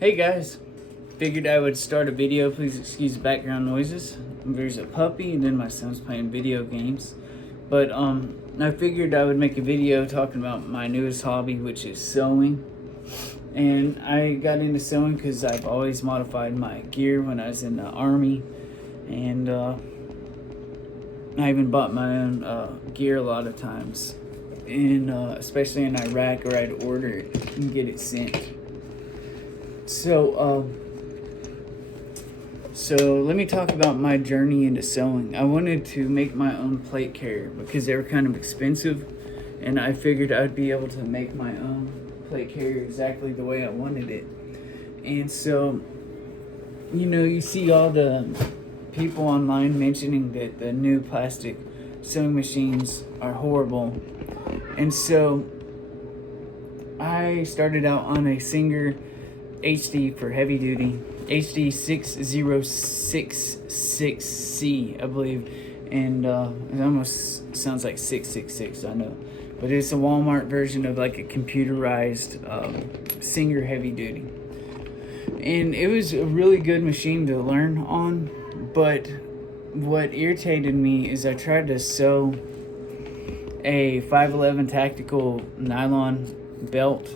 Hey guys, figured I would start a video. Please excuse the background noises. There's a puppy and then my son's playing video games. But I figured I would make a video talking about my newest hobby, which is sewing. And I got into sewing because I've always modified my gear when I was in the army. And I even bought my own gear a lot of times. And especially in Iraq, where I'd order it and get it sent. So let me talk about my journey into sewing. I wanted to make my own plate carrier because they were kind of expensive, and I figured I'd be able to make my own plate carrier exactly the way I wanted it. And so, you see all the people online mentioning that the new plastic sewing machines are horrible. And so I started out on a Singer HD for heavy duty, HD 6066C, I believe, and it almost sounds like 666, I know, but it's a Walmart version of like a computerized Singer heavy duty, and it was a really good machine to learn on. But what irritated me is I tried to sew a 511 tactical nylon belt,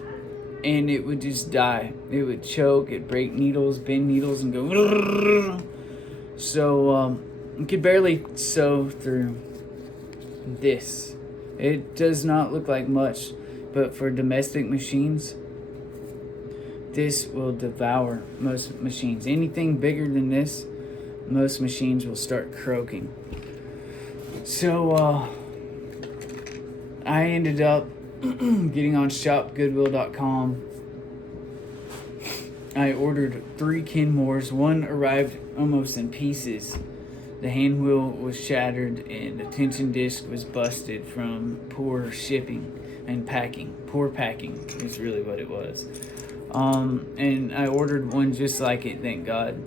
and it would just die. It would choke, it'd break needles, bend needles, and go. So you could barely sew through this. It does not look like much, but for domestic machines, this will devour most machines. Anything bigger than this, most machines will start croaking. So I ended up getting on shopgoodwill.com. I ordered 3 Kenmores. One arrived almost in pieces. The hand wheel was shattered and the tension disc was busted from poor shipping and packing. Poor packing is really what it was. And I ordered one just like it, thank God.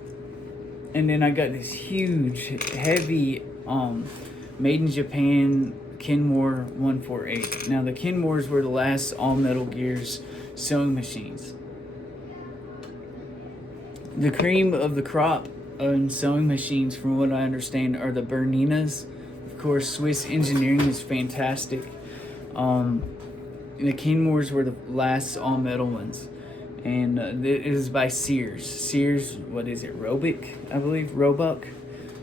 And then I got this huge, heavy, made in Japan Kenmore 148. Now the Kenmores were the last all Metal Gears sewing machines. The cream of the crop on sewing machines, from what I understand, are the Berninas. Of course, Swiss engineering is fantastic. The Kenmores were the last all metal ones, and it is by Sears. Sears, what is it? Roebuck, I believe. Roebuck.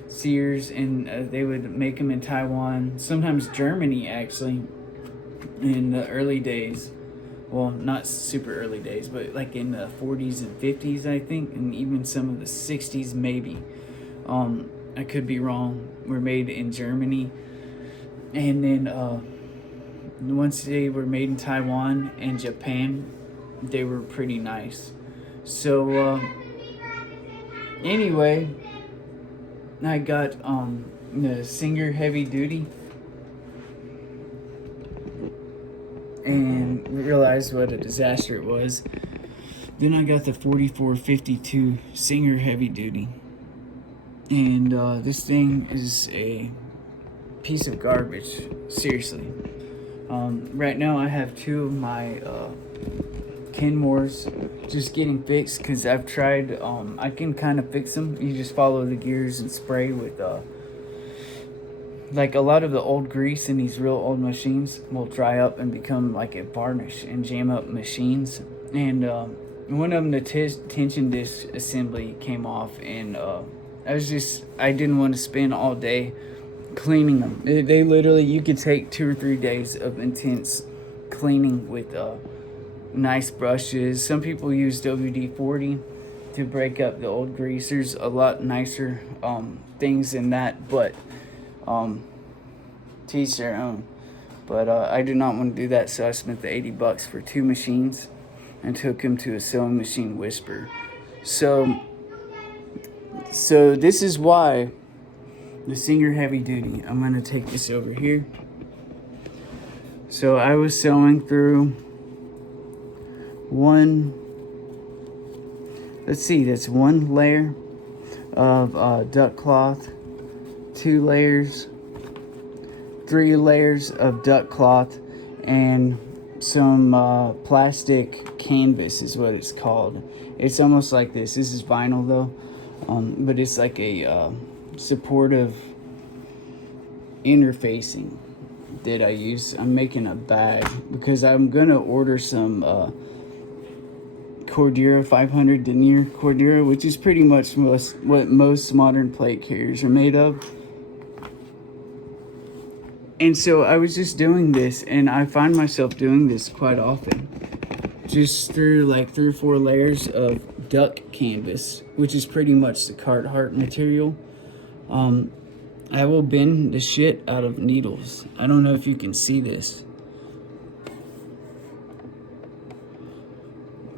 Sears, and they would make them in Taiwan, sometimes Germany actually, in the early days. Well, not super early days, but like in the 40s and 50s, I think, and even some of the 60s maybe. I could be wrong. Were made in Germany, and then once they were made in Taiwan and Japan, they were pretty nice. So anyway, I got the Singer heavy duty and realized what a disaster it was. Then I got the 4452 Singer heavy duty, and this thing is a piece of garbage, seriously. Right now I have 2 of my Kenmores just getting fixed because I've tried. I can kind of fix them. You just follow the gears and spray with like a lot of the old grease in these real old machines will dry up and become like a varnish and jam up machines. And one of them, the tension disc assembly came off, and I didn't want to spend all day cleaning them. They literally, you could take 2 or 3 days of intense cleaning with nice brushes. Some people use WD-40 to break up the old grease. There's a lot nicer things than that, but to each their own. But I did not want to do that, so I spent the $80 for 2 machines and took them to a sewing machine whisperer. So this is why the Singer heavy duty. I'm going to take this over here. So I was sewing through that's 1 layer of duck cloth, 2 layers, 3 layers of duck cloth, and some plastic canvas is what it's called. It's almost like this. This is vinyl though, but it's like a supportive interfacing that I use. I'm making a bag because I'm gonna order some Cordura 500 denier Cordura, which is pretty much what most modern plate carriers are made of. And so I was just doing this, and I find myself doing this quite often, just through like 3 or 4 layers of duck canvas, which is pretty much the Carhartt material. I will bend the shit out of needles. I don't know if you can see this,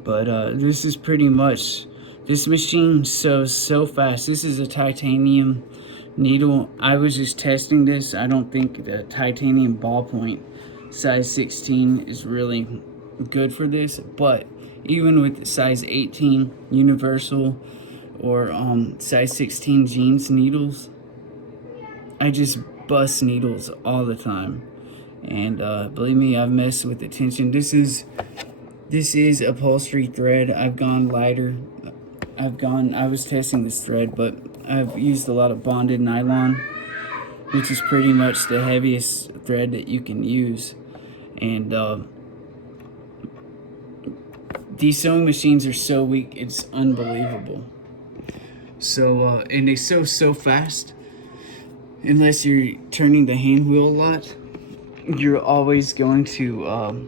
but this is pretty much, this machine sews so fast. This is a titanium needle. I was just testing this. I don't think the titanium ballpoint size 16 is really good for this, but even with the size 18 universal or size 16 jeans needles, I just bust needles all the time. And believe me, I've messed with the tension. This is upholstery thread. I've gone lighter. I was testing this thread, but I've used a lot of bonded nylon, which is pretty much the heaviest thread that you can use. And these sewing machines are so weak, it's unbelievable. So, and they sew so fast. Unless you're turning the hand wheel a lot, you're always going to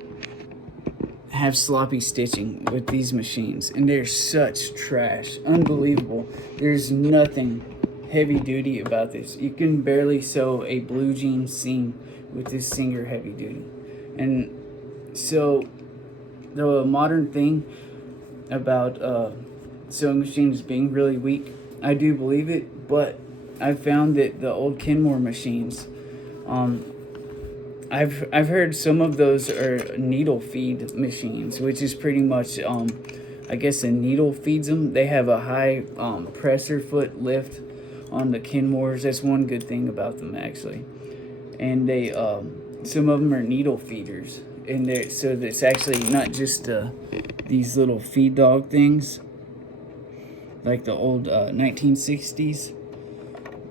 have sloppy stitching with these machines, and they're such trash. Unbelievable. There's nothing heavy duty about this. You can barely sew a blue jean seam with this Singer heavy duty. And so the modern thing about sewing machines being really weak, I do believe it, but I've found that the old Kenmore machines, I've heard some of those are needle feed machines, which is pretty much, I guess a needle feeds them. They have a high presser foot lift on the Kenmores. That's one good thing about them, actually. And they, some of them are needle feeders, and so it's actually not just these little feed dog things like the old 1960s.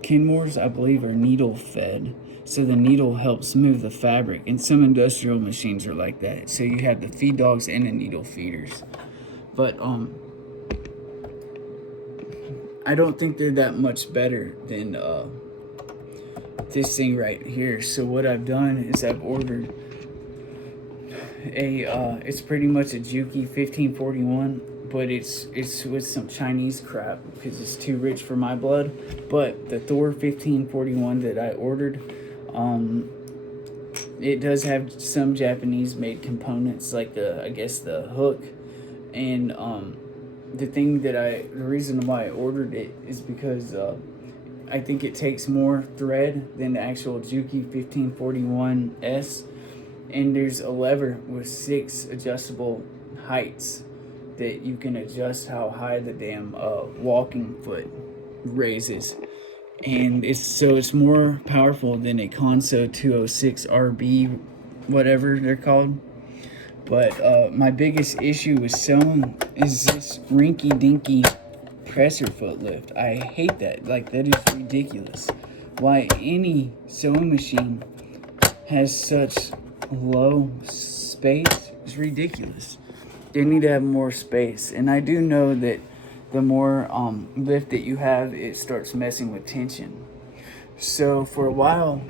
Kenmores, I believe, are needle fed, so the needle helps move the fabric, and some industrial machines are like that. So you have the feed dogs and the needle feeders, but I don't think they're that much better than this thing right here. So what I've done is I've ordered it's pretty much a Juki 1541, but it's with some Chinese crap because it's too rich for my blood. But the Thor 1541 that I ordered, it does have some Japanese made components, like I guess the hook, and the reason why I ordered it is because I think it takes more thread than the actual Juki 1541S, and there's a lever with 6 adjustable heights that you can adjust how high the damn walking foot raises, and it's more powerful than a Consew 206 RB, whatever they're called. But my biggest issue with sewing is this rinky-dinky presser foot lift. I hate that. Like, that is ridiculous. Why any sewing machine has such low space is ridiculous. They need to have more space. And I do know that the more lift that you have, it starts messing with tension. So for a while,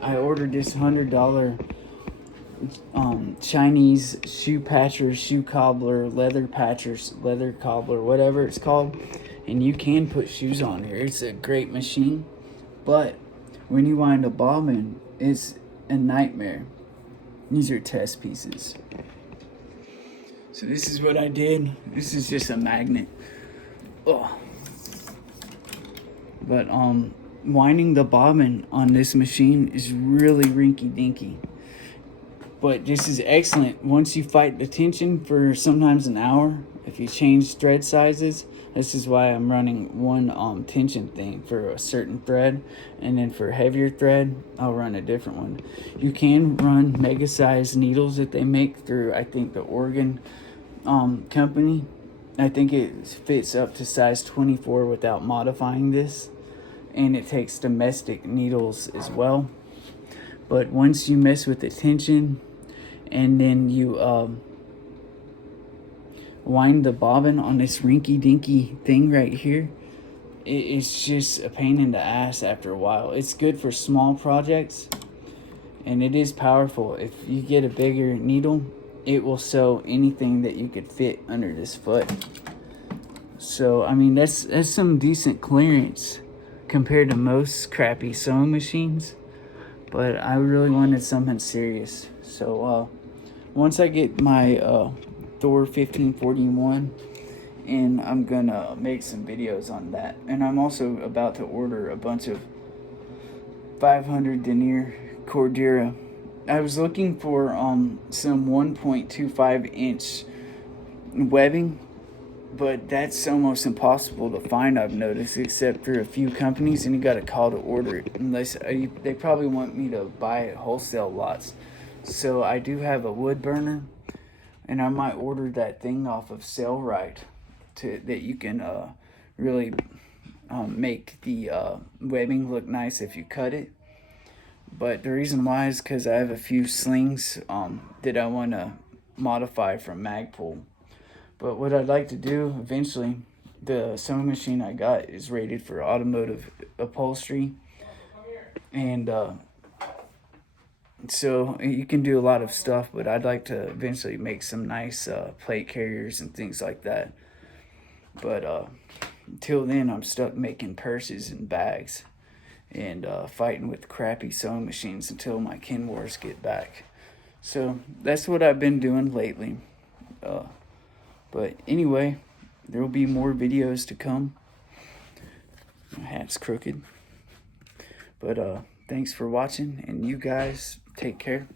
I ordered this $100 Chinese shoe patcher, shoe cobbler, leather patchers, leather cobbler, whatever it's called. And you can put shoes on here. It's a great machine. But when you wind a bobbin, it's a nightmare. These are test pieces. So this is what I did. This is just a magnet. Ugh. But winding the bobbin on this machine is really rinky-dinky. But this is excellent once you fight the tension for sometimes an hour. If you change thread sizes, This is why I'm running one tension thing for a certain thread, and then for heavier thread, I'll run a different one. You can run mega size needles that they make through, I think, the Oregon company. I think it fits up to size 24 without modifying this, and it takes domestic needles as well. But once you mess with the tension, and then you wind the bobbin on this rinky dinky thing right here, it's just a pain in the ass after a while. It's good for small projects, and it is powerful. If you get a bigger needle, it will sew anything that you could fit under this foot. So I mean, that's some decent clearance compared to most crappy sewing machines, but I really wanted something serious. So once I get my Thor 1541, and I'm gonna make some videos on that. And I'm also about to order a bunch of 500 denier Cordura. I was looking for some 1.25 inch webbing, but that's almost impossible to find, I've noticed, except through a few companies, and you got to call to order it, unless they probably want me to buy it wholesale lots. So I do have a wood burner, and I might order that thing off of Sailrite that you can really make the webbing look nice if you cut it. But the reason why is because I have a few slings that I want to modify from Magpul. But what I'd like to do eventually, the sewing machine I got is rated for automotive upholstery, and so you can do a lot of stuff, but I'd like to eventually make some nice plate carriers and things like that. But until then, I'm stuck making purses and bags, and fighting with crappy sewing machines until my Kenmores get back. So that's what I've been doing lately. But anyway, there will be more videos to come. My hat's crooked. But thanks for watching, and you guys take care.